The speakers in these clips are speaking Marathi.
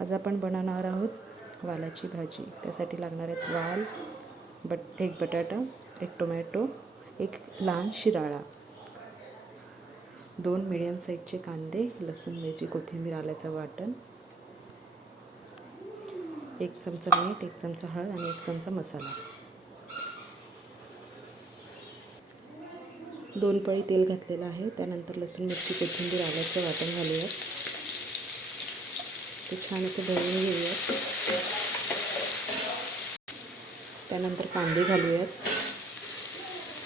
आज आपण बनवणार आहोत वालाची भाजी. त्यासाठी लागणार आहेत वाल, एक बटाटा, एक टोमॅटो, एक लहान शिराळा, 2 मीडियम साईजचे कांदे, लसूण, मिरची, कोथिंबीर, आल्याचं वाटण, 1 चमचा मीठ, 1 चमचा हळद आणि 1 चमचा मसाला. 2 पळी तेल घातलेलं आहे. त्यानंतर लसूण, मिरची, कोथिंबीर, आल्याचं वाटण घालूयात. ते छान असं ढवळून घेऊयात. त्यानंतर कांदे घालूयात.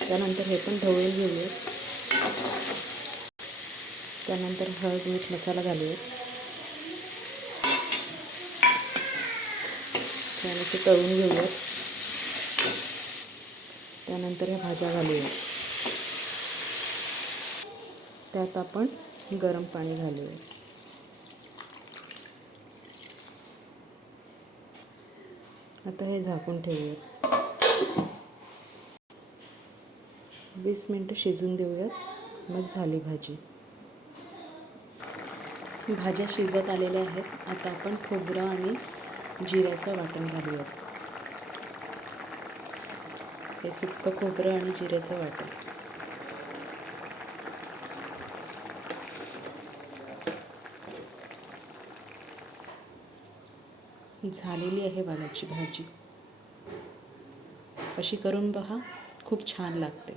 त्यानंतर हे पण ढवळून घेऊयात. त्यानंतर हळद, मीठ, मसाला घालूयात. त्यानंतर तळून घेऊयात. त्यानंतर ह्या भाज्या घालूयात. त्यात आपण गरम पाणी घालूयात. आता हे झाकून ठेवूयात. 20 मिनटं शिजून देऊयात. मग झाली भाजी. भाज्या शिजत आलेल्या आहेत. आता आपण खोबरं आणि जिऱ्याचं वाटण घालूयात. हे सुक्कं खोबरं आणि जिऱ्याचं वाटण. झालेली आहे वालाची भाजी. अशी करून पहा, खूप छान लागते.